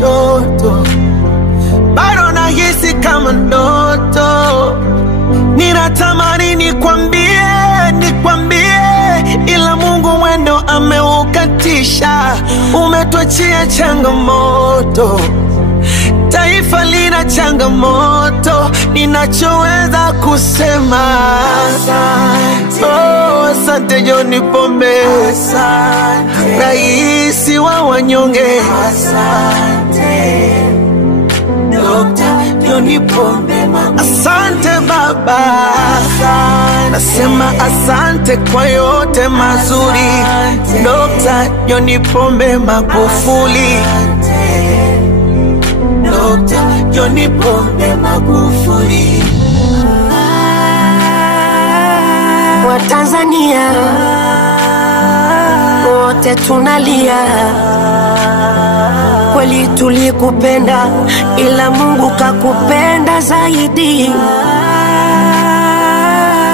kushoto, bado nahisi kama ndoto. Ninatamani nikwambie, ila Mungu mwendo ameukatisha. Umetuachia changamoto, taifa lina changamoto. Ninachoweza kusema asante, oh, asante John Pombe, asante raisi wa wanyonge, asante Dr. John Pombe, asante baba, asante. Nasema asante kwa yote mazuri, Dr. John Pombe Magufuli, Dr. John Pombe Magufuli. Watanzania wote tunalia, kweli tulikupenda, ila Mungu kakupenda zaidi.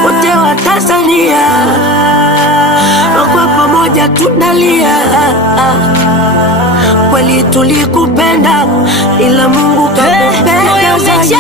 Wote wa Tanzania kwa pamoja tunalia, kweli tulikupenda, ila Mungu kakupenda zaidi.